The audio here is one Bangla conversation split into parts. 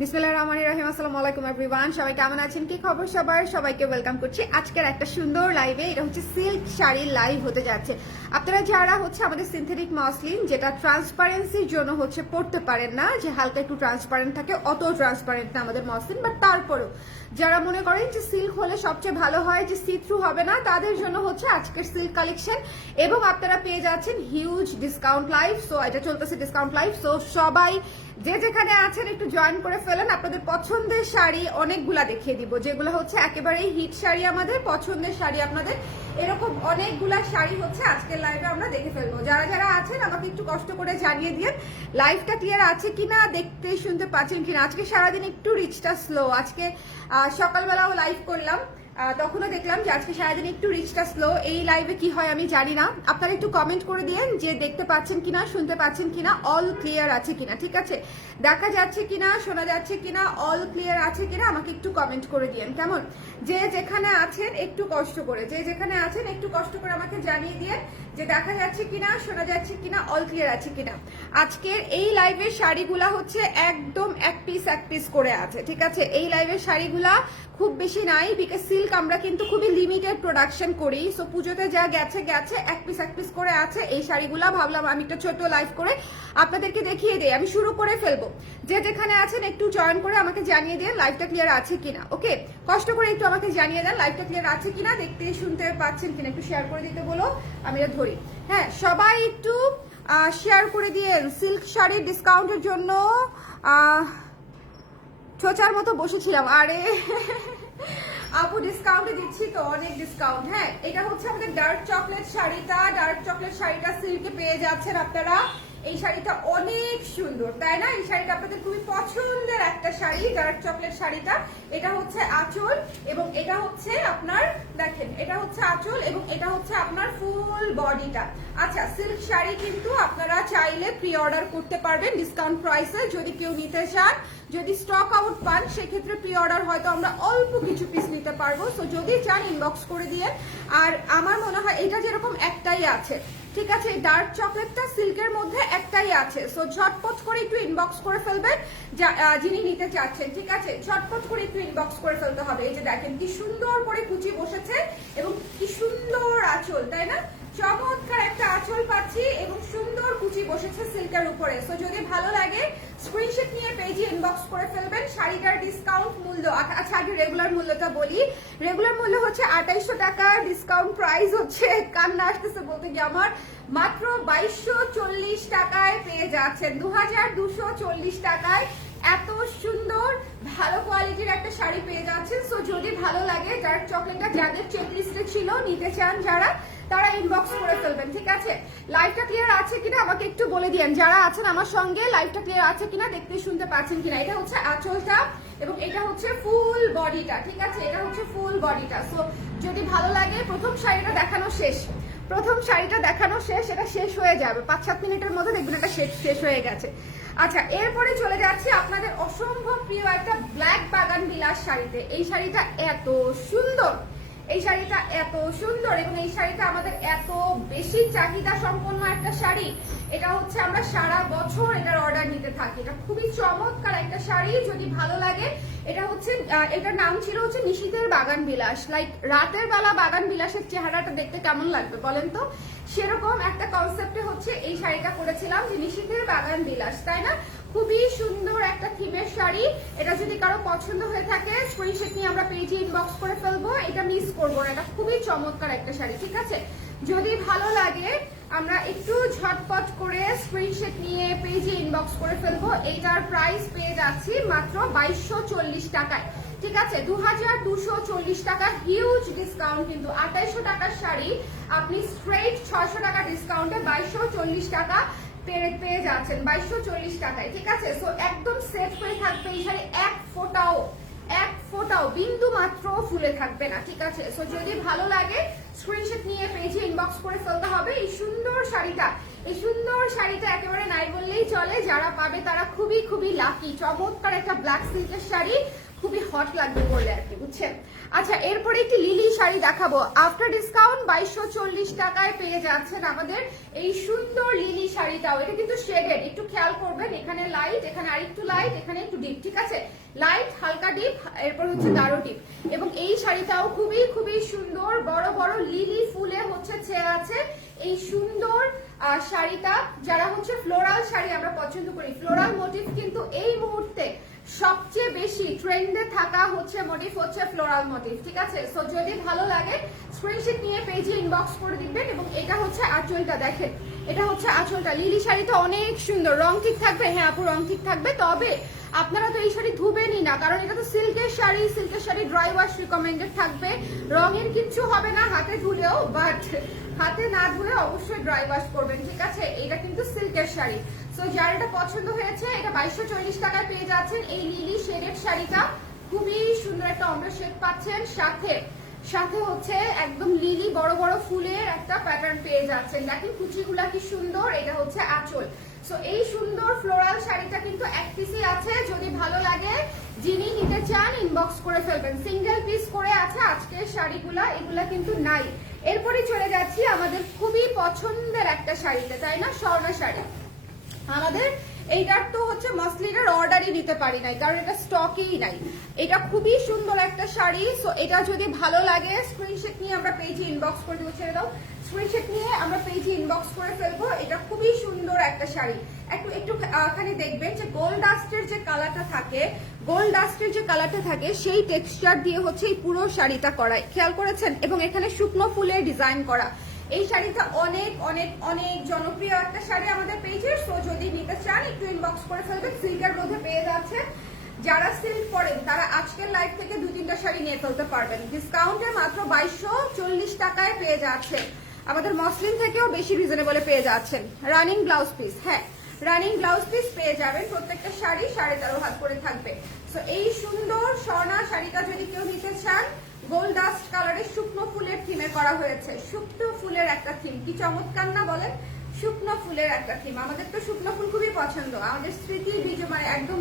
বিসমিল্লাহির রহমানির রহিম। আসসালামু আলাইকুম এভরিওয়ান, সবাই কেমন আছেন, কি খবর সবার? সবাইকে ওয়েলকাম করছি আজকের একটা সুন্দর লাইভে। এটা হচ্ছে সিল্ক শাড়ির লাইভ হতে যাচ্ছে। আপনারা যারা হচ্ছে আমাদের সিনথেটিক মসলিন, যেটা ট্রান্সপারেন্সির জন্য হচ্ছে পড়তে পারেন না, যে হালকা একটু ট্রান্সপারেন্ট থাকে, অত ট্রান্সপারেন্ট না আমাদের মসলিন, বাট তারপরেও যারা মনে করেন যে সিল্ক হলে সবচেয়ে ভালো হয়, যে সি থ্রু হবে না, তাদের জন্য হচ্ছে আজকের সিল্ক কালেকশন। এবং আপনারা পেয়ে যাচ্ছেন হিউজ ডিসকাউন্ট লাইভ। সো এটা চলতেছে ডিসকাউন্ট লাইভ। সো সবাই যে যেখানে আছেন একটু জয়েন করে ফেলেন। আপনাদের পছন্দের শাড়ি অনেকগুলা দেখিয়ে দিব, যেগুলো হচ্ছে একেবারেই হিট শাড়ি, আমাদের পছন্দের শাড়ি। আপনাদের এরকম অনেকগুলা শাড়ি হচ্ছে আজকের লাইভে আমরা দেখে ফেলবো। যারা যারা আছেন আমাকে একটু কষ্ট করে জানিয়ে দিন লাইভটা ক্লিয়ার আছে কিনা, দেখতে শুনতে পাচ্ছেন কিনা। আজকে সারাদিন একটু রিচটা স্লো। আজকে সকালবেলাও লাইভ করলাম, তখনও দেখলাম যে আজকে সারাদিন একটু রিচটা স্লো। এই লাইভে কি হয় আমি জানি না, আপনারা একটু কমেন্ট করে দিয়েন যে দেখতে পাচ্ছেন কিনা, শুনতে পাচ্ছেন কিনা, অল ক্লিয়ার আছে কিনা, ঠিক আছে? দেখা যাচ্ছে কিনা, শোনা যাচ্ছে কিনা, অল ক্লিয়ার আছে কিনা, আমাকে একটু কমেন্ট করে দিয়েন, কেমন? যে যেখানে আছেন একটু কষ্ট করে, যে যেখানে আছেন একটু কষ্ট করে আমাকে জানিয়ে দিয়েন যে দেখা যাচ্ছে কিনা, শোনা যাচ্ছে কিনা, অল ক্লিয়ার আছে কিনা। আজকের এই লাইভের শাড়িগুলা হচ্ছে একদম এক পিস করে আছে, ঠিক আছে? এই লাইভের শাড়িগুলা খুব বেশি নাই, বিকজ সিল্ক আমরা কিন্তু খুবই লিমিটেড প্রোডাকশন করি। সো পুজোতে যা গেছে এক পিস করে আছে এই শাড়িগুলা। ভাবলাম আমি একটা ছোট লাইভ করে আপনাদেরকে দেখিয়ে দিই। আমি শুরু করে ফেলবো। যে যেখানে আছেন একটু জয়েন করে আমাকে জানিয়ে দিন লাইভটা ক্লিয়ার আছে কিনা। ওকে, কষ্ট করে একটু আমাকে জানিয়ে দেন লাইভটা ক্লিয়ার আছে কিনা, দেখতে শুনতে পাচ্ছেন কিনা, একটু শেয়ার করে দিতে বলো, আমি এটা ধরি। হ্যাঁ, সবাই একটু শেয়ার করে দিয়েন। সিল্ক শাড়ির ডিসকাউন্টের জন্য ছোচার মতো বসেছিলাম। আরে আপু ডিসকাউন্টে দিচ্ছি তো, অনেক ডিসকাউন্ট। হ্যাঁ, এটা হচ্ছে আমাদের ডার্ক চকলেট শাড়িটা। ডার্ক চকলেট শাড়িটা সিল্কে পেয়ে যাচ্ছেন আপনারা। এই শাড়িটা অনেক সুন্দর, তাই না? এই শাড়িটা আপনাদের খুবই পছন্দের একটা শাড়ি, ডার্ক চকলেট শাড়িটা। এটা হচ্ছে আঁচল এবং এটা হচ্ছে আপনার, দেখেন, এটা হচ্ছে আঁচল এবং এটা হচ্ছে আপনার ফুল বডিটা। আচ্ছা, সিল্ক শাড়ি কিন্তু আপনারা চাইলে প্রি অর্ডার করতে পারবেন ডিসকাউন্ট প্রাইসে, যদি কেউ নিতে চান। যদি স্টক আউট পান সেক্ষেত্রে প্রি অর্ডার হয়তো আমরা অল্প কিছু পিস নিতে পারবো। সো যদি চান ইনবক্স করে দিয়ে। আর আমার মনে হয় এটা যেরকম একটাই আছে, ঠিক আছে? ডার্ক চকলেটটা সিল্কের মধ্যে একটাই আছে। সো ঝটপট করে একটু ইনবক্স করে ফেলবেন যিনি নিতে চাচ্ছেন, ঠিক আছে? ঝটপট করে একটু ইনবক্স করে ফেলতে হবে। এই যে দেখেন কি সুন্দর করে কুচি বসেছে এবং কি সুন্দর আঁচল, তাই না? চমৎকার একটা আঁচল পাচ্ছি এবং সুন্দর কুচি বসেছে সিল্কের উপরে। সো যদি ভালো লাগে স্ক্রিনশট নিয়ে পেজে ইনবক্স করে ফেলবেন। শাড়িটার ডিসকাউন্ট মূল্য, আচ্ছা আগে রেগুলার মূল্যটা বলি। রেগুলার মূল্য হচ্ছে 2800 টাকা, ডিসকাউন্ট প্রাইস হচ্ছে, কান্না আসতেছে বলতে গিয়ে আমার, মাত্র 2240 টাকায় পেয়ে যাচ্ছেন। 2240 টাকায় এত সুন্দর ভালো কোয়ালিটির একটা শাড়ি পেয়ে যাচ্ছেন। সো যদি ভালো লাগে, ডার্ক চকলেটটা যাদের চেকলিস্টে ছিল, নিতে চান যারা, তারা ইনবক্স করে ফেলবেন, ঠিক আছে? লাইভটা ক্লিয়ার আছে কিনা আমাকে একটু বলে দিয়েন। যারা আছেন আমার সঙ্গে, লাইভটা ক্লিয়ার আছে কিনা, দেখতে শুনতে পাচ্ছেন কিনা। এটা হচ্ছে আঁচলটা এবং এটা হচ্ছে ফুল বডিটা, ঠিক আছে? এটা হচ্ছে ফুল বডিটা। সো যদি ভালো লাগে, প্রথম শাড়িটা দেখানো শেষ, প্রথম শাড়িটা দেখানো শেষ, এটা শেষ হয়ে যাবে 5-7 মিনিটের মধ্যে, দেখবেন এটা শেষ হয়ে গেছে। আচ্ছা, এরপরে চলে যাচ্ছি আপনাদের অসম্ভব প্রিয় একটা ব্ল্যাক বাগান বিলাস শাড়িতে। এই শাড়িটা এত সুন্দর, এই শাড়িটা এত সুন্দর এবং এই শাড়িটা আমাদের এত বেশি চাহিদা সম্পন্ন একটা শাড়ি। এটা হচ্ছে আমরা সারা বছর এটার অর্ডার নিতে থাকি। এটা খুবই চমৎকার একটা শাড়ি, যদি ভালো লাগে। এটা হচ্ছে, এটার নাম ছিল হচ্ছে নিশীথের বাগান বিলাস। লাইক রাতের বেলা বাগান বিলাসের চেহারাটা দেখতে কেমন লাগবে বলেন তো? সেরকম একটা কনসেপ্টে হচ্ছে এই শাড়িটা করেছিলাম, যে নিশীথের বাগান বিলাস, তাই না? খুবই সুন্দর একটা থিমের শাড়ি। এটা যদি কারো পছন্দ হয়ে থাকে স্ক্রিনশট নিয়ে আমরা পেজে ইনবক্স করে ফেলবো, এটা মিস করবো না। এটা খুবই চমৎকার একটা শাড়ি, ঠিক আছে? যদি ভালো লাগে আমরা একটু ঝটপট করে স্ক্রিনশট নিয়ে পেজে ইনবক্স করে ফেলবো। এইটার প্রাইস পেয়ে যাচ্ছি মাত্র 2240 টাকায়, ঠিক আছে? 2240 টাকা, হিউজ ডিসকাউন্ট কিন্তু। 2800 টাকার শাড়ি আপনি স্ট্রেট 600 টাকা ডিসকাউন্টে 2240 টাকা পেয়ে যাচ্ছেন, 2240 টাকায়, ঠিক আছে? সো একদম সেফ হয়ে থাকবে এই শাড়ি, এক ফোঁটাও বিন্দু মাত্র ফুলে থাকবে না, ঠিক আছে? সো যদি ভালো লাগে স্ক্রিনশট নিয়ে পেজে ইনবক্স করে ফেলতে হবে। এই সুন্দর শাড়িটা, এই সুন্দর শাড়িটা একেবারে নাই বললেই চলে। যারা পাবে তারা খুবই লাকি। চমৎকার একটা ব্ল্যাক সিল্কের শাড়ি, খুবই হট লাগবে বললে আর কি, বুঝছেন? আচ্ছা, এরপরে একটি লিলি শাড়ি দেখাবো। আফটার ডিসকাউন্ট 2240 টাকায় পেয়ে যাচ্ছেন আমাদের এই সুন্দর লিলি শাড়িটাও। এটা কিন্তু শেডেড, একটু খেয়াল করবেন, পাবেন। এখানে লাইট, এখানে আরেকটু লাইট, এখানে একটু ডিপ, ঠিক আছে, লাইট হালকা ডিপ, এরপর হচ্ছে গাঢ় ডিপ। এবং এই শাড়িটাও খুবই খুবই সুন্দর, বড় বড় লিলি ফুলে হচ্ছে ছেয়ে আছে। এই সুন্দর শাড়িটা যারা হচ্ছে ফ্লোরাল শাড়ি আমরা পছন্দ করি, ফ্লোরাল মোটিভ কিন্তু এই মুহূর্তে সবচেয়ে বেশি ট্রেন্ডে থাকা হচ্ছে মোটিভ হচ্ছে ফ্লোরাল মোটিভ, ঠিক আছে। সো যদি ভালো লাগে স্ক্রিনশট নিয়ে পেজে ইনবক্স করে দিবেন। এবং এটা হচ্ছে আঁচলটা, দেখেন এটা হচ্ছে আঁচলটা। লিলি শাড়িটা অনেক সুন্দর, রং ঠিক থাকবে, হ্যাঁ আপু রং ঠিক থাকবে। তবে আপনারা তো এই শাড়ি ধুবেনই না, কারণ এটা তো সিল্কের শাড়ি, সিল্কের শাড়ি ড্রাই ওয়াশ রিকমেন্ডেড থাকবে, রঙের কিচ্ছু হবে না হাতে ধুলেও, বাট হাতে না ধুলে অবশ্যই ড্রাই ওয়াশ করবেন, ঠিক আছে। এটা কিন্তু সিল্কের শাড়ি। সো যার এটা পছন্দ হয়েছে, এটা 2240 টাকায় পেয়ে যাচ্ছেন এই লিলি শেডের শাড়িটা। খুবই সুন্দর একটা অম্র শেড পাচ্ছেন, সাথে সাথে হচ্ছে একদম লিলি বড় বড় ফুলের একটা প্যাটার্ন পেয়ে যাচ্ছেন। দেখেন কুচিগুলা কি সুন্দর, এটা হচ্ছে আঁচল। সো এই সুন্দর ফ্লোরাল শাড়িটা কিন্তু এক পিসই আছে, যদি ভালো লাগে যিনি নিতে চান ইনবক্স করে ফেলবেন। সিঙ্গেল পিস করে আছে আজকের শাড়িগুলা, এগুলা কিন্তু নাই। এরপরে চলে যাচ্ছি আমাদের খুবই পছন্দের একটা শাড়িতে, তাই না, স্বর্ণা শাড়ি। আমাদের এইটার তো হচ্ছে মসলিনের অর্ডারই নিতে পারি নাই, কারণ এটা স্টকেই নাই। এটা খুবই সুন্দর একটা শাড়ি। সো এটা যদি ভালো লাগে স্ক্রিনশট নিয়ে আমরা পেজে ইনবক্স করে দেবো, ছেড়ে দাও, স্ক্রিনশট নিয়ে আমরা পেজে ইনবক্স করে ফেলবো। এটা খুবই সুন্দর একটা শাড়ি। একটু এখানে দেখবেন যে গোল্ড ডাস্টের যে কালারটা থাকে, গোল্ড ডাস্টের যে কালারটা থাকে সেই টেক্সচার দিয়ে হচ্ছে এই পুরো শাড়িটা করা, খেয়াল করেছেন। এবং এখানে শুকনো ফুলের ডিজাইন করা। এই শাড়িটা অনেক অনেক অনেক জনপ্রিয় একটা শাড়ি আমাদের পেজের। সো যদি নিতে চান একটু ইনবক্স করে ফেলবেন, সিল্কের মধ্যে পেয়ে যাচ্ছে। যারা সিল্ক পরেন তারা আজকের লাইভ থেকে 2-3টা শাড়ি নিয়ে ফেলতে পারবেন, ডিসকাউন্টে মাত্র 2240 টাকায় পেয়ে যাচ্ছেন। আমাদের মসলিন থেকেও বেশি রিজনেবলে পেয়ে যাচ্ছেন। রানিং ব্লাউজ পিস, হ্যাঁ রানিং ব্লাউজ পিস পেয়ে যাবেন। প্রত্যেকটা শাড়ি 13.5 হাত করে থাকবে। সো এই সুন্দর স্বর্ণা শাড়িটা যদি কেউ নিতে চান, গোল্ড ডাস্ট কালারের শুকনো ফুলের থিমে করা হয়েছে। শুকনো ফুলের একটা থিম, কি চমৎকার না বলেন, শুকনো ফুলের একটা থিম। আমাদের তো শুকনো ফুল খুবই পছন্দ, আমাদের স্মৃতি মানে একদম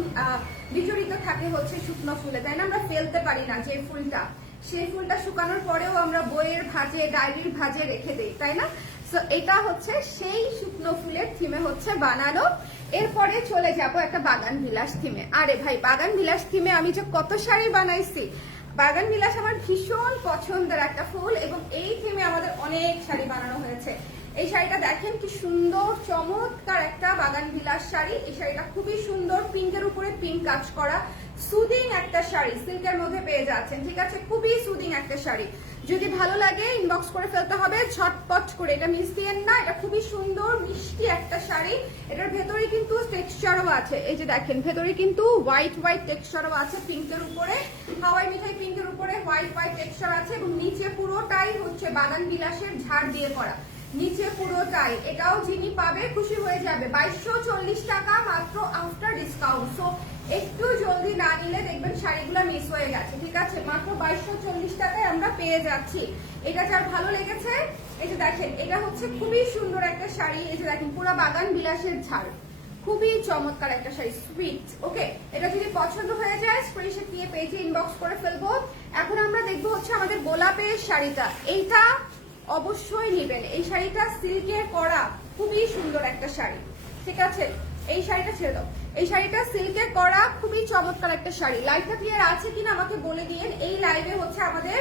বিজড়িত থাকে হচ্ছে শুকনো ফুলে, তাই না। আমরা ফেলতে পারি না যে ফুলটা, সেই ফুলটা শুকানোর পরেও আমরা বইয়ের ভাজে, ডায়েরির ভাজে রেখে দেই, তাই না। সো এটা হচ্ছে সেই শুকনো ফুলের থিমে হচ্ছে বানানো। এরপরে চলে যাব একটা বাগান বিলাস থিমে। আরে ভাই, বাগান বিলাস থিমে আমি যে কত শাড়ি বানাইছি। বাগান বিলাস আমার ভীষণ পছন্দের একটা ফুল, এবং এই থিমে আমাদের অনেক শাড়ি বানানো হয়েছে। এই শাড়িটা দেখেন কি সুন্দর, চমৎকার একটা বাগান বিলাস শাড়ি। এই শাড়িটা খুবই সুন্দর, পিঙ্কের উপরে পিঙ্ক কাজ করা, সুদিং একটা শাড়ি, সিল্কের মধ্যে পেয়ে যাচ্ছেন, ঠিক আছে। খুবই সুদিং একটা শাড়ি, যদি ভালো লাগে ইনবক্স করে ফেলতে হবে ঝটপট করে। এটা মিস দিয়েন না, এটা খুবই সুন্দর মিষ্টি একটা শাড়ি। এটার ভেতরে কিন্তু টেক্সচারও আছে, এই যে দেখেন ভেতরে কিন্তু হোয়াইট হোয়াইট টেক্সচারও আছে, পিঙ্কের উপরে হাওয়াই মিঠাই পিঙ্কের উপরে হোয়াইট হোয়াইট টেক্সচার আছে। এবং নিচে পুরোটাই হচ্ছে বাগান বিলাসের ঝাড় দিয়ে করা, নিচে পুরোটাই। এটাও যিনি পাবে খুশি হয়ে যাবে। 2240 টাকা মাত্র আফটার ডিসকাউন্ট। সো একটু জলদি না নিলে দেখবেন শাড়িগুলো মিস হয়ে গেছে, ঠিক আছে। মাত্র 2240 টাকায় আমরা পেয়ে যাচ্ছি। এটা যার ভালো লেগেছে, এই যে দেখেন এটা হচ্ছে খুবই সুন্দর একটা শাড়ি। এই যে দেখেন পুরো বাগান বিলাসের ঝাড়, খুবই চমৎকার একটা শাড়ি, সুইট। ওকে, এটা যদি পছন্দ হয়ে যায় স্ক্রিনশট নিয়ে পেজে ইনবক্স করে ফেলবো। এখন আমরা দেখবো হচ্ছে আমাদের গোলাপের শাড়িটা। এইটা অবশ্যই নেবেন, এই শাড়িটা সিল্কের করা, খুবই সুন্দর একটা শাড়ি, ঠিক আছে। এই শাড়িটা ছেড়ে দাও, এই শাড়িটা সিল্কের করা, খুবই চমৎকার একটা শাড়ি। লাইভটা ক্লিয়ার আছে কিনা আমাকে বলে দিয়েন। এই লাইভে হচ্ছে আমাদের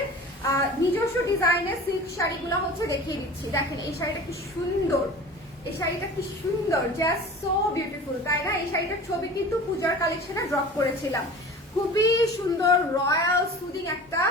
নিজস্ব ডিজাইনের সিল্ক শাড়িগুলো হচ্ছে দেখিয়ে দিচ্ছি। দেখেন এই শাড়িটা কি সুন্দর, এই শাড়িটা কি সুন্দর, জাস্ট সো বিউটিফুল, তাই না। এই শাড়িটার ছবি কিন্তু পূজার কালেকশনে ড্রপ করেছিলাম। খুবই সুন্দর রয়্যাল সুদিং একটা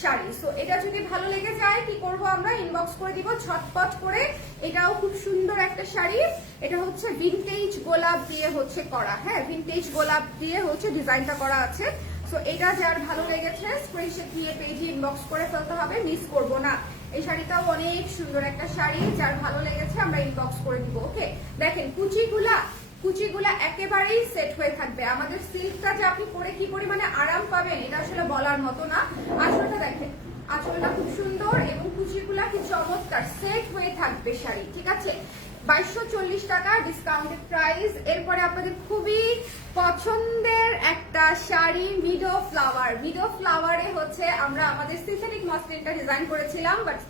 শাড়ি। সো এটা যদি ভালো লেগে যায় কি করব আমরা, ইনবক্স করে দিব ঝটপট করে। এটাও খুব সুন্দর একটা শাড়ি। এটা হচ্ছে ভিনটেজ গোলাপ দিয়ে হচ্ছে করা, হ্যাঁ ভিনটেজ গোলাপ দিয়ে হচ্ছে ডিজাইনটা করা আছে। সো এটা যার ভালো লেগেছে স্ক্রিনশট নিয়ে পেজে ইনবক্স করে ফেলতে হবে, মিস করব না। এই শাড়িটাও অনেক সুন্দর একটা শাড়ি, যার ভালো লেগেছে আমরা ইনবক্স করে দিব। ওকে, দেখেন কুচিগুলা একেবারেই সেট হয়ে থাকবে। আমাদের সিল্কটা যে আপনি পরে কি পরিমাণে আরাম পাবেন এটা আসলে বলার মতো না। আঁচলটা দেখেন, আঁচলটা খুব সুন্দর এবং কুচিগুলা কি চমৎকার সেট হয়ে থাকবে শাড়ি, ঠিক আছে। 2240 টাকা ডিসকাউন্টেড প্রাইস। এরপরে আপনাদের খুবই পছন্দের একটা শাড়ি, মিডো ফ্লাওয়ারে হচ্ছে আমরা আমাদের সিনথেটিক মসলিনটা ডিজাইন করেছিলাম, বাট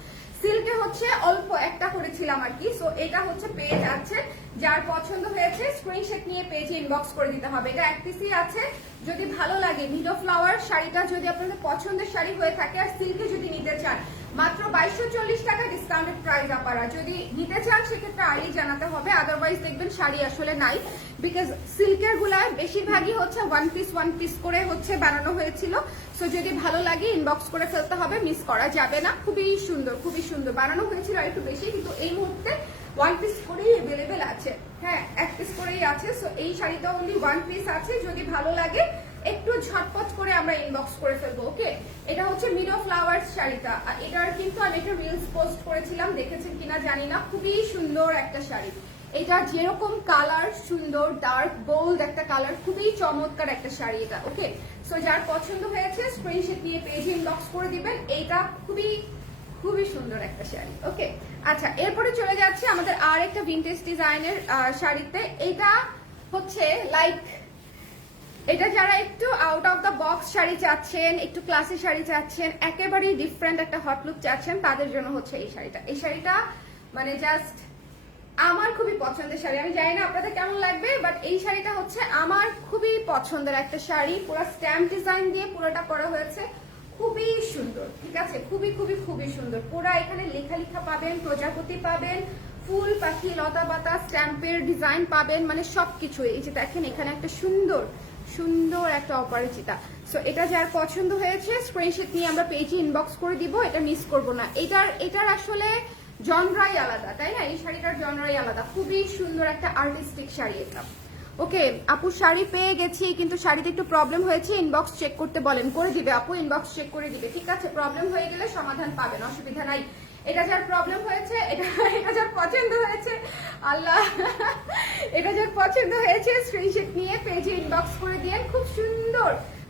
সিল্কে হচ্ছে অল্প একটা করেছিলাম আর কি। সো এটা হচ্ছে পেয়ে যাচ্ছে যার পছন্দ হয়েছে স্ক্রিনশট নিয়ে পেজে ইনবক্স করে দিতে হবে। এটা এক পিসই আছে, যদি ভালো লাগে মিডো ফ্লাওয়ার শাড়িটা যদি আপনাদের পছন্দের শাড়ি হয়ে থাকে আর সিল্কে যদি নিতে চান মাত্র 2240 টাকা ডিসকাউন্টেড প্রাইস আপনারা যদি নিতে চান সেক্ষেত্রে আগে জানাতে হবে, আদারওয়াইজ দেখবেন শাড়ি আসলে নাই, বিকজ সিল্কের গুলায় বেশিরভাগই হচ্ছে ওয়ান পিস করে হচ্ছে বানানো হয়েছিল। সো যদি ভালো লাগে ইনবক্স করে ফেলতে হবে, মিস করা যাবে না। খুবই সুন্দর বানানো হয়েছিল আর একটু বেশি, কিন্তু এই মুহূর্তে ওয়ান পিস করেই অ্যাভেলেবেল আছে। হ্যাঁ, এক পিস করেই আছে। সো এই শাড়িটা অনলি ওয়ান পিস আছে, যদি ভালো লাগে একটু ঝটপট করে আমরা ইনবক্স করে ফেলবো। ওকে, এটা হচ্ছে মিডো ফ্লাওয়ার্স শাড়িটা, আর এটার কিন্তু আমি একটা রিলস পোস্ট করেছিলাম, দেখেছেন কিনা জানি না। খুবই সুন্দর একটা শাড়ি, এটা যেরকম কালার সুন্দর, ডার্ক বোল্ড একটা কালার, খুবই চমৎকার একটা শাড়ি এটা। ওকে, সো যার পছন্দ হয়েছে স্ক্রিনশট নিয়ে পেজে ইনবক্স করে দিবেন। এইটা খুবই সুন্দর একটা শাড়ি। ওকে, আচ্ছা, এরপরে চলে যাচ্ছে আমাদের আর একটা ভিনটেজ ডিজাইনের শাড়িতে। এটা হচ্ছে লাইক, এটা যারা একটু out of the box sari চাচ্ছেন, একটু ক্লাসি শাড়ি চাচ্ছেন, একেবারেই ডিফারেন্ট একটা হট লুক চাচ্ছেন, তাদের জন্য হচ্ছে এই শাড়িটা। এই শাড়িটা মানে জাস্ট আমার খুবই পছন্দের শাড়ি, আমি জানি না আপনাদের কেমন লাগবে, বাট এই শাড়িটা হচ্ছে আমার খুবই পছন্দের একটা শাড়ি। পুরো স্ট্যাম্প ডিজাইন দিয়ে পুরোটা করা হয়েছে, খুবই সুন্দর। ঠিক আছে, খুবই সুন্দর। পুরা এখানে লেখা পাবেন, প্রজাপতি পাবেন, ফুল, পাখি, লতা পাতা, স্ট্যাম্পের ডিজাইন পাবেন, মানে সবকিছু। এই যে দেখেন এখানে একটা সুন্দর একটা অপরিচিতা। সো এটা যার পছন্দ হয়েছে স্ক্রিনশট নিয়ে আমরা পেজে ইনবক্স করে দিব, এটা মিস করব না। এটার আসলে জনরাই আলাদা, তাই না? এই শাড়িটার জনরাই আলাদা, খুবই সুন্দর একটা আর্টিস্টিক শাড়ি এটা। ওকে আপু, শাড়ি পেয়ে গেছি, কিন্তু শাড়িতে একটু প্রবলেম হয়েছে, ইনবক্স চেক করতে বলেন। করে দিবে আপু, ইনবক্স চেক করে দিবে। ঠিক আছে, প্রবলেম হয়ে গেলে সমাধান পাবেন, অসুবিধা নাই। এটা যার প্রবলেম হয়েছে, এটা যার পছন্দ হয়েছে, আল্লাহ, এটা যার পছন্দ হয়েছে স্ক্রিনশট নিয়ে পেজে ইনবক্স করে দিয়েন।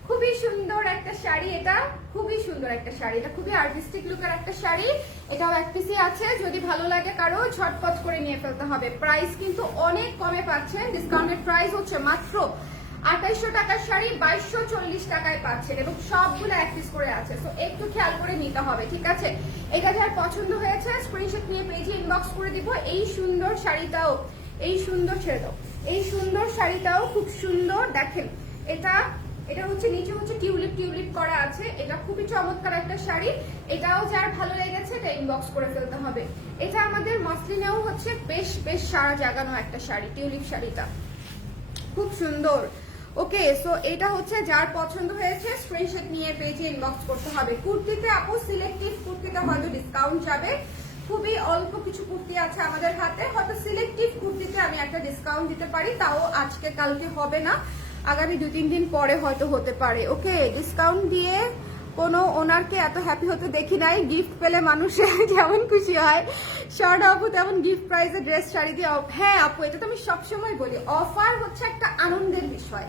খুবই সুন্দর একটা শাড়ি এটা, খুবই সুন্দর একটা শাড়ি এটা, খুবই আর্টিস্টিক লুকের একটা শাড়ি। এটাও এক পিসি আছে, যদি ভালো লাগে কারো ঝটপট করে নিয়ে ফেলতে হবে। প্রাইস কিন্তু অনেক কমে পাচ্ছেন, ডিসকাউন্টেড প্রাইস হচ্ছে মাত্র 2800 টাকার শাড়ি 2240 টাকায় পাচ্ছেন, এবং সবগুলো এক পিস করে আছে। সো একটু খেয়াল করে নিতে হবে। ঠিক আছে, এটা যার পছন্দ হয়েছে স্ক্রিনশট নিয়ে পেজে ইনবক্স করে দিব। এই সুন্দর শাড়িটাও, এই সুন্দর, ছেড়ে দাও, এই সুন্দর শাড়িটাও খুব সুন্দর। দেখেন এটা হচ্ছে নিচে হচ্ছে টিউলিপ করা আছে, এটা খুবই চমৎকার একটা শাড়ি। এটাও যার ভালো লেগেছে এটা ইনবক্স করে ফেলতে হবে। এটা আমাদের মসলিনেও হচ্ছে বেশ সারা জাগানো একটা শাড়ি, টিউলিপ শাড়িটা খুব সুন্দর। ওকে, সো এটা হচ্ছে যার পছন্দ হয়েছে স্ক্রিনশট নিয়ে পেজে ইনবক্স করতে হবে। কুর্তিতে আপু সিলেক্টিভ কুর্তিতে হয়তো ডিসকাউন্ট যাবে, খুবই অল্প কিছু কুর্তি আছে আমাদের হাতে, হয়তো সিলেক্টিভ কুর্তিতে আমি একটা ডিসকাউন্ট দিতে পারি, তাও আজকে কালকে হবে না, আগামী 2-3 দিন পরে হয়তো হতে পারে। ওকে, ডিসকাউন্ট দিয়ে কোনো ওনারকে এত হ্যাপি হতে দেখি নাই। গিফট পেলে মানুষের যেমন খুশি হয়, শর্ট আপু তেমন গিফট প্রাইসে ড্রেস শাড়ি দিয়ে। হ্যাঁ আপু, এটা তো আমি সবসময় বলি, অফার হচ্ছে একটা আনন্দের বিষয়।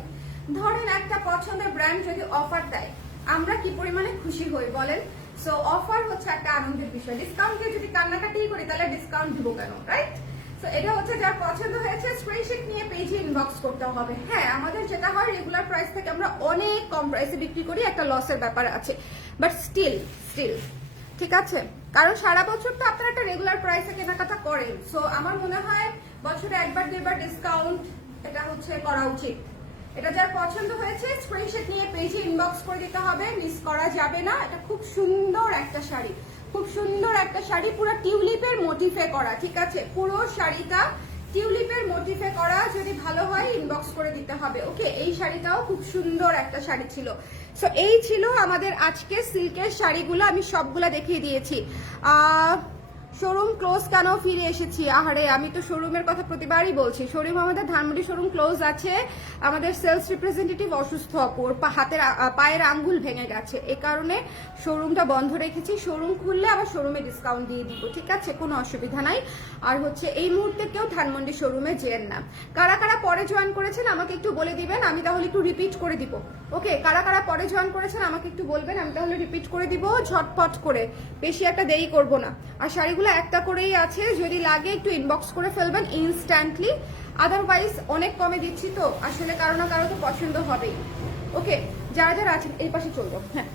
ধরেন একটা পছন্দের ব্র্যান্ড যদি অফার দেয়, আমরা কি পরিমাণে খুশি হই বলেন? সো অফার হচ্ছে একটা আনন্দের বিষয়। ডিসকাউন্টকে যদি কান্নাকাটি করি তাহলে ডিসকাউন্ট দিব কেন, রাইট? তো এটা হচ্ছে যার পছন্দ হয়েছে স্ক্রিনশট নিয়ে পেজে ইনবক্স করতে হবে। হ্যাঁ, আমাদের যেটা হয় রেগুলার প্রাইস থেকে আমরা অনেক কম প্রাইসে বিক্রি করি, একটা লসের ব্যাপার আছে, বাট স্টিল ঠিক আছে, কারণ সারা বছর তো আপনারা একটা রেগুলার প্রাইসে কেনাকাটা করেন। সো আমার মনে হয় বছরে 1-2বার ডিসকাউন্ট এটা হচ্ছে করা উচিত। এটা যার পছন্দ হয়েছে স্ক্রিনশট নিয়ে পেজে ইনবক্স করে দিতে হবে, মিস করা যাবে না। এটা খুব সুন্দর একটা শাড়ি, পুরো টিউলিপের মোটিফে করা। ঠিক আছে, পুরো শাড়িটা টিউলিপের মোটিফে করা, যদি ভালো হয় ইনবক্স করে দিতে হবে। ওকে, এই শাড়িটাও খুব সুন্দর একটা শাড়ি ছিল। সো এই ছিল আমাদের আজকে সিল্কের শাড়িগুলো, আমি সবগুলা দেখিয়ে দিয়েছি। শোরুম ক্লোজ কেন ফিরে এসেছি? আহারে, আমি তো শোরুমের কথা প্রতিবারই বলছি। শোরুম আমাদের ধানমন্ডি শোরুম ক্লোজ আছে, আমাদের সেলস রিপ্রেজেন্টেটিভ অসুস্থ, অপর পায়ের আঙ্গুল ভেঙে গেছে, এ কারণে শোরুমটা বন্ধ রেখেছি। শোরুম খুললে আবার শোরুমে ডিসকাউন্ট দিয়ে দিব, ঠিক আছে, কোনো অসুবিধা নাই। আর হচ্ছে এই মুহূর্তে কেউ ধানমন্ডি শোরুমে যেন না। কারা কারা পরে জয়েন করেছেন আমাকে একটু বলে দিবেন, আমি তাহলে একটু রিপিট করে দিব। ওকে, কারা কারা পরে জয়েন করেছেন আমাকে একটু বলবেন, আমি তাহলে রিপিট করে দিব ঝটপট করে, বেশি একটা দেরি করব না। আর শাড়িগুলো একটা করেই আছে, যদি লাগে একটু ইনবক্স করে ফেলবেন ইনস্ট্যান্টলি, আদারওয়াইজ অনেক কমে দিচ্ছি তো আসলে কারো না কারো তো পছন্দ হবেই। ওকে, যারা আছেন এই পাশে চলবো। হ্যাঁ,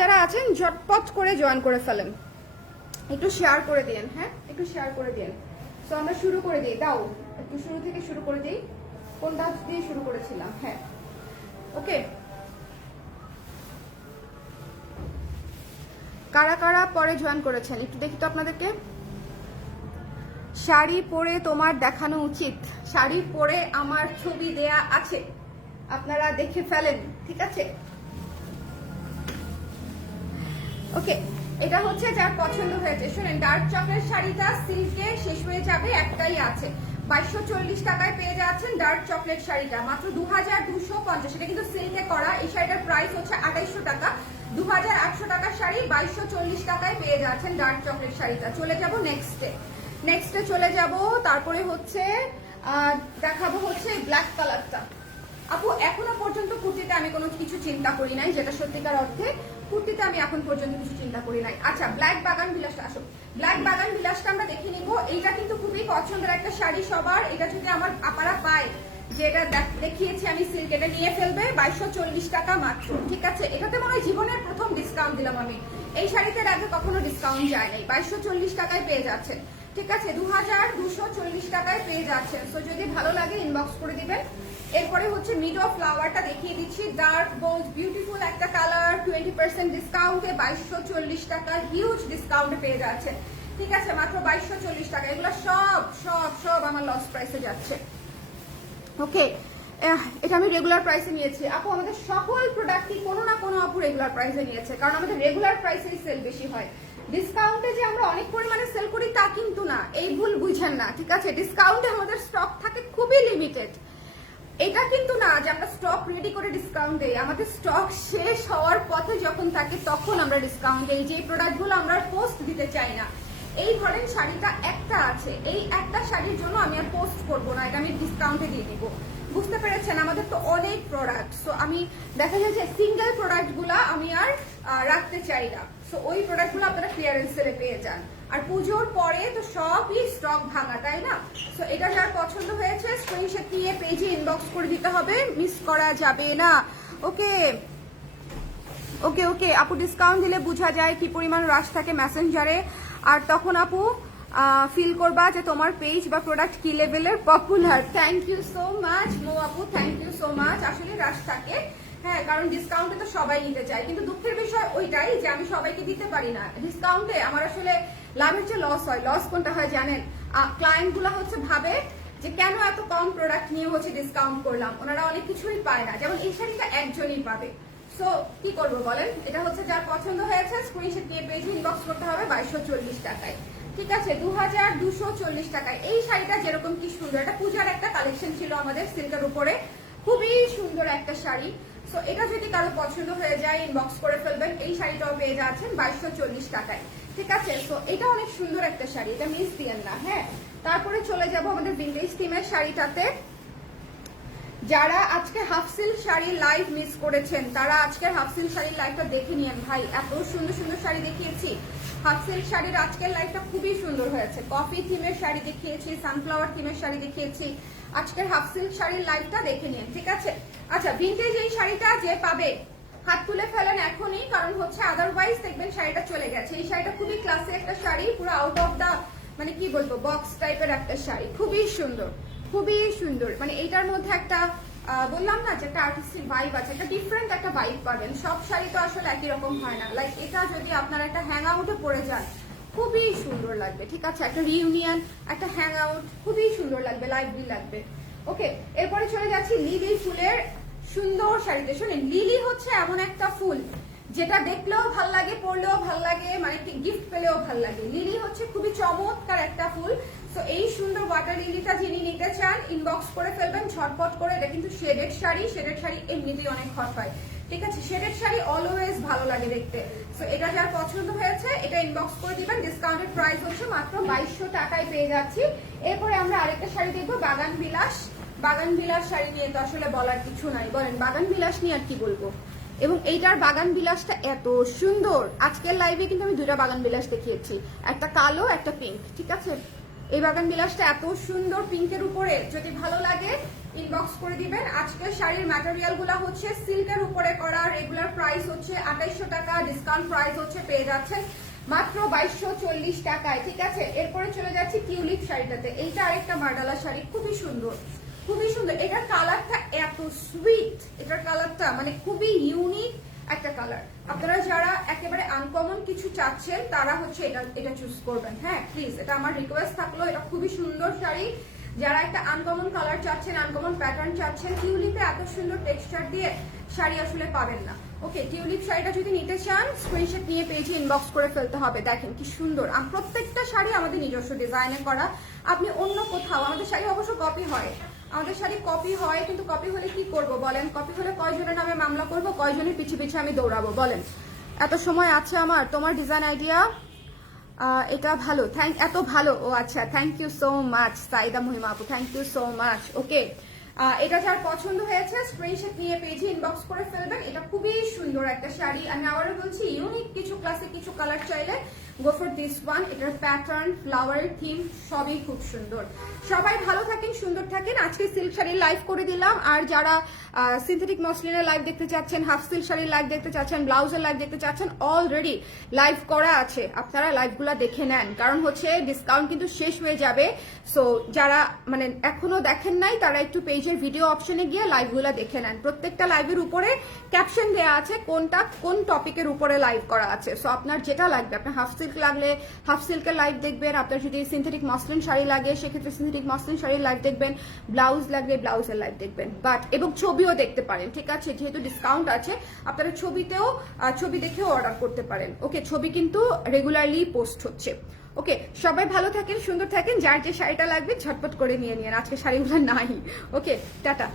যারা আছেন ঝটপট করে জয়েন করে ফেলেন, একটু শেয়ার করে দিন। হ্যাঁ, একটু শেয়ার করে দিন। সো আমরা শুরু করে দিই, দাও একটু শুরু থেকে শুরু করে দিই। কোনটা দিয়ে শুরু করেছিলাম? হ্যাঁ, ওকে। কারা কারা পরে জয়েন করেছেন একটু দেখি তো আপনাদেরকে। শাড়ি পরে তোমার দেখানো উচিত, শাড়ি পরে আমার ছবি দেয়া আছে, আপনারা দেখে ফেলেন, ঠিক আছে? ওকে, এটা হচ্ছে যার পছন্দ হয়েছে। শুনেন, ডার্ক চকলেট শাড়িটা সিল্কে শেষ হয়ে যাবে, একটাই আছে। 2240 টাকায় পেয়ে যাচ্ছেন ডার্ক চকলেট শাড়িটা, মাত্র 2250। এটা কিন্তু সিল্কে করা। এই শাড়িটার প্রাইস হচ্ছে 2800 টাকা। 2800 টাকার শাড়ি 2240 টাকায় পেয়ে যাচ্ছেন ডার্ক চকলেট শাড়িটা। চলে যাব নেক্সটে চলে যাব। তারপরে হচ্ছে দেখাবো হচ্ছে ব্ল্যাক কালারটা। আপু এখনো পর্যন্ত কুর্তিতে আমি কোনো কিছু চিন্তা করি নাই, যেটা সত্যিকার অর্থে কুর্তিতে আমি এখন পর্যন্ত কিছু চিন্তা করি নাই। আচ্ছা, ব্ল্যাক বাগান বিলাসটা আসো। ব্ল্যাক বাগান বিলাসটা আমরা দেখে নিব। এইটা কিন্তু খুবই পছন্দের একটা শাড়ি সবার। এটা যদি আমার আপারা পায়, যেটা দেখিয়েছি আমি সিল্ক, এটা নিয়ে ফেলবে 2240 টাকা মাত্র, ঠিক আছে? এটাতে মনে হয় জীবনের প্রথম ডিসকাউন্ট দিলাম আমি। এই শাড়িতে আগে কখনো ডিসকাউন্ট যায় নাই। 2240 টাকায় পেয়ে যাচ্ছেন, ঠিক আছে? 2240 টাকায় পেয়ে যাচ্ছেন। তো যদি ভালো লাগে ইনবক্স করে দিবেন। এরপরে হচ্ছে মিডো ফ্লাওয়ারটা দেখিয়ে দিচ্ছি। ডার্ক গোল্ড বিউটিফুল একটা কালার, 20% ডিসকাউন্টে 2240 টাকা, হিউজ ডিসকাউন্টে পেয়ে যাচ্ছে, ঠিক আছে? মাত্র 2240 টাকা। এগুলো সব সব সব আমার লস প্রাইসে যাচ্ছে। ওকে, এটা আমি রেগুলার প্রাইসে নিয়েছি। আপু আমাদের সকল প্রোডাক্টই কোনো না কোনো আপু রেগুলার প্রাইসে নিয়েছে, কারণ আমাদের রেগুলার প্রাইসেই সেল বেশি হয়। ডিসকাউন্টে যে আমরা অনেক পরিমাণে সেল করি তা কিন্তু না, এই ভুল বুঝেন না, ঠিক আছে? ডিসকাউন্টে আমাদের স্টক থাকে খুবই লিমিটেড। এটা কিন্তু না যে আমরা স্টক রেডি করে ডিসকাউন্ট দেই। আমাদের স্টক শেষ হওয়ার পথে যখন থাকে তখন আমরা ডিসকাউন্ট দেই। যে প্রোডাক্টগুলো আমরা পোস্ট দিতে চাই না, এই ধরেন শাড়িটা একটা আছে, এই একটা শাড়ির জন্য আমি আর পোস্ট করব না, এটা আমি ডিসকাউন্টে দিয়ে দিব। বুঝতে পেরেছেন? আমাদের তো অনেক প্রোডাক্ট, সো আমি দেখা যায় যে সিঙ্গেল প্রোডাক্টগুলো আমি আর রাখতে চাই না। সো ওই প্রোডাক্টগুলো আপনারা ক্লিয়ারেন্স সেলে পেয়ে যান। আর পুজোর পরে তো সবই স্টক ভাঙা, তাই না? সো এটা যার পছন্দ হয়েছে স্ক্রিনশট দিয়ে পেজে ইনবক্স করে দিতে হবে, মিস করা যাবে না। ওকে ওকে ওকে আপু, ডিসকাউন্ট দিলে বোঝা যায় কি পরিমাণ রাশ থাকে মেসেঞ্জারে, আর তখন আপু ফিল করবা যে তোমার পেজ বা প্রোডাক্ট কি লেভেলের popular. Thank you so much Mo আপু, থ্যাংক ইউ সো মাচ। আসলে রাশ থাকে, হ্যাঁ, কারণ ডিসকাউন্টে তো সবাই নিতে চায়, কিন্তু দুঃখের বিষয় ওইটাই যে আমি সবাইকে দিতে পারি না ডিসকাউন্টে। আমার আসলে লাভের চেয়ে লস হয়। লস কোনটা হয় জানেন? ক্লায়েন্ট গুলা হচ্ছে ভাবে যে কেন এত কম প্রোডাক্ট নিয়ে হচ্ছে ডিসকাউন্ট করলাম, ওনারা অনেক কিছুই পায় না। যেমন এই শাড়িটা একজনই পাবে। সো কি করবো বলেন? এটা হচ্ছে যার পছন্দ হয়েছে স্ক্রিনশট দিয়ে পেজে ইনবক্স করতে হবে 2240 টাকায়, ঠিক আছে? 2240 টাকায়। এই শাড়িটা যেরকম কি সুন্দর, এটা পূজার একটা কালেকশন ছিল আমাদের সিল্কের উপরে, খুবই সুন্দর একটা শাড়ি। সো এটা যদি কারো পছন্দ হয়ে যায় ইনবক্স করে ফেলবেন। এই শাড়িটাও পেয়ে যাচ্ছেন 2240 টাকায়, ঠিক আছে? সো এটা অনেক সুন্দর একটা শাড়ি, এটা মিস দিয়েন না, হ্যাঁ। তারপরে চলে যাব আমাদের ভিন্টেজ থিমের শাড়িটাতে। যারা আজকে half silk sari live miss করেছেন তারা আজকের হাফ সিল্ক শাড়ির লাইভটা দেখে নিয়েন ভাই। এত সুন্দর সুন্দর শাড়ি দেখিয়েছি। হাফ সিল্ক শাড়ির আজকের লাইভটা খুবই সুন্দর হয়েছে। কফি থিমের শাড়ি দেখিয়েছি, সানফ্লাওয়ার থিমের শাড়ি দেখিয়েছি। আজকের হাফ সিল্ক শাড়ির লাইভটা দেখে নিন, ঠিক আছে? আচ্ছা, ভিন্টেজ এই শাড়িটা যে পাবে হাত তুলে ফেলেন এখনই, কারণ হচ্ছে আদারওয়াইজ দেখবেন শাড়িটা চলে গেছে। এই শাড়িটা খুবই ক্লাসি একটা শাড়ি, পুরো আউট অফ দা মানে কি বলবো বক্স টাইপের একটা শাড়ি, খুবই সুন্দর, খুবই সুন্দর। মানে এইটার মধ্যে একটা বললাম না যে একটা আর্টিস্টিক ভাইব আছে, একটা ডিফারেন্ট একটা ভাইব পাবেন। সব শাড়ি তো আসলে একই রকম হয় না। লাইক এটা যদি আপনারা একটা হ্যাং আউটে পরে যান খুবই সুন্দর লাগবে, ঠিক আছে? একটা রিউনিয়ন, একটা হ্যাং আউট, খুবই সুন্দর লাগবে, লাইভলি লাগবে। ওকে, এরপরে চলে যাচ্ছি লিলি ফুলের সুন্দর শাড়িতে। শুনেন, লিলি হচ্ছে এমন একটা ফুল যেটা দেখলেও ভাল লাগে, পরলেও ভাল লাগে, মানে গিফট পেলেও ভাল লাগে। লিলি হচ্ছে খুবই চমৎকার একটা ফুল। তো এই সুন্দর ওয়াটার লিলিটা যিনি নিতে চান ইনবক্স করে ফেলবেন ঝটপট করে। এটা কিন্তু শেডেড শাড়ি, শেডেড শাড়ি এমনিতেই অনেক হট হয়, ঠিক আছে? শেডেড শাড়ি অলওয়েজ ভালো লাগে দেখতে। তো এটা যার পছন্দ হয়েছে এটা ইনবক্স করে দিবেন। ডিসকাউন্টেড প্রাইস হচ্ছে মাত্র 2200 টাকায় পেয়ে যাচ্ছি। এরপরে আমরা আরেকটা শাড়ি দেখবো, বাগান বিলাস। বাগান বিলাস শাড়ি নিয়ে তো আসলে বলার কিছু নাই, বলেন বাগান বিলাস নিয়ে আর কি বলবো। এবং এইটার বাগান বিলাসটা এত সুন্দর। আজকের লাইভে কিন্তু আমি দুইটা বাগান বিলাস দেখিয়েছি, একটা কালো একটা পিঙ্ক, ঠিক আছে? এই বাগান বিলাসটা এত সুন্দর পিঙ্কের উপরে, যদি ভালো লাগে ইনবক্স করে দিবেন। আজকের শাড়ির ম্যাটেরিয়াল গুলা হচ্ছে সিল্কের উপরে করা। রেগুলার প্রাইস হচ্ছে 2800 টাকা, ডিসকাউন্ট প্রাইস হচ্ছে পেয়ে যাচ্ছেন মাত্র 2240 টাকায়, ঠিক আছে। এরপরে চলে যাচ্ছি টিউলিপ শাড়িটাতে। এইটা আরেকটা মার্ডালা শাড়ি, খুবই সুন্দর, খুবই সুন্দর। এটার কালারটা এত সুইট, এটার কালারটা মানে খুবই ইউনিক একটা কালার। আপনারা যারা একেবারে আনকমন কিছু চাচ্ছেন তারা হচ্ছে এটা চুজ করবেন। হ্যাঁ প্লিজ, এটা আমার রিকোয়েস্ট থাকলো। এটা খুবই সুন্দর শাড়ি। যারা একটা আনকমন কালার চাচ্ছেন, আনকমন প্যাটার্ন চাচ্ছেন, টিউলিপে এত সুন্দর টেক্সচার দিয়ে শাড়ি আসলে পাবেন না। ওকে, টিউলিপ শাড়িটা যদি নিতে চান স্ক্রিনশট নিয়ে পেজে ইনবক্স করে ফেলতে হবে। দেখেন কি সুন্দর, প্রত্যেকটা শাড়ি আমাদের নিজস্ব ডিজাইনে করা। আপনি অন্য কোথাও, আমাদের শাড়ি অবশ্য কপি হয়, আমাদের শাড়ি কপি হয়, কিন্তু কপি হলে কি করব বলেন? কপি হলে কয়জনের নামে মামলা করব, কয়জনের পিছু পিছু আমি দৌড়াবো বলেন? এত সময় আছে আমার? তোমার ডিজাইন আইডিয়া এটা ভালো, এত ভালো। ও আচ্ছা, thank you so much Saida Mahima আপু, thank you so much. Okay, এটা যার পছন্দ হয়েছে স্ক্রিনশট নিয়ে পেজে ইনবক্স করে ফেলবেন। এটা খুবই সুন্দর একটা শাড়ি। আমি আবারও বলছি, ইউনিক কিছু ক্লাসিক কিছু কালার চাইলে গো ফর দিস ওয়ান। এটার প্যাটার্ন, ফ্লাওয়ার, থিম সবই খুব সুন্দর। সবাই ভালো থাকেন, সুন্দর থাকেন। আজকে সিল্ক শাড়ির লাইভ করে দিলাম। আর যারা সিনথেটিক মসলিনের লাইভ দেখতে চাচ্ছেন, হাফ সিল্ক শাড়ির লাইভ দেখতে চাচ্ছেন, ব্লাউজের লাইভ দেখতে চাচ্ছেন, অলরেডি লাইভ করা আছে, আপনারা লাইভগুলো দেখে নেন। কারণ হচ্ছে ডিসকাউন্ট কিন্তু শেষ হয়ে যাবে। সো যারা মানে এখনো দেখেন নাই তারা একটু পেজের ভিডিও অপশনে গিয়ে লাইভগুলো দেখে নেন। প্রত্যেকটা লাইভের উপরে ক্যাপশন দেওয়া আছে কোনটা কোন টপিকের উপরে লাইভ করা আছে। সো আপনার যেটা লাগবে, আপনার হাফ সিল্ক লাগলে হাফ সিল্কের লাইভ দেখবেন, আপনার যদি সিনথেটিক মসলিন শাড়ি লাগে সেক্ষেত্রে সিনথেটিক মসলিন শাড়ির লাইভ দেখবেন, ব্লাউজ লাগলে ব্লাউজের লাইভ দেখবেন। বাট এবং ছবিও দেখতে পারেন, ঠিক আছে। যেহেতু ডিসকাউন্ট আছে আপনারা ছবিতেও ছবি দেখেও অর্ডার করতে পারেন। ওকে, ছবি কিন্তু রেগুলারলি পোস্ট হচ্ছে। ওকে, সবাই ভালো থাকেন, সুন্দর থাকেন। যার যে শাড়িটা লাগবে ঝটপট করে নিয়ে নিন, আজকে শাড়িগুলো নাই। ওকে, টাটা।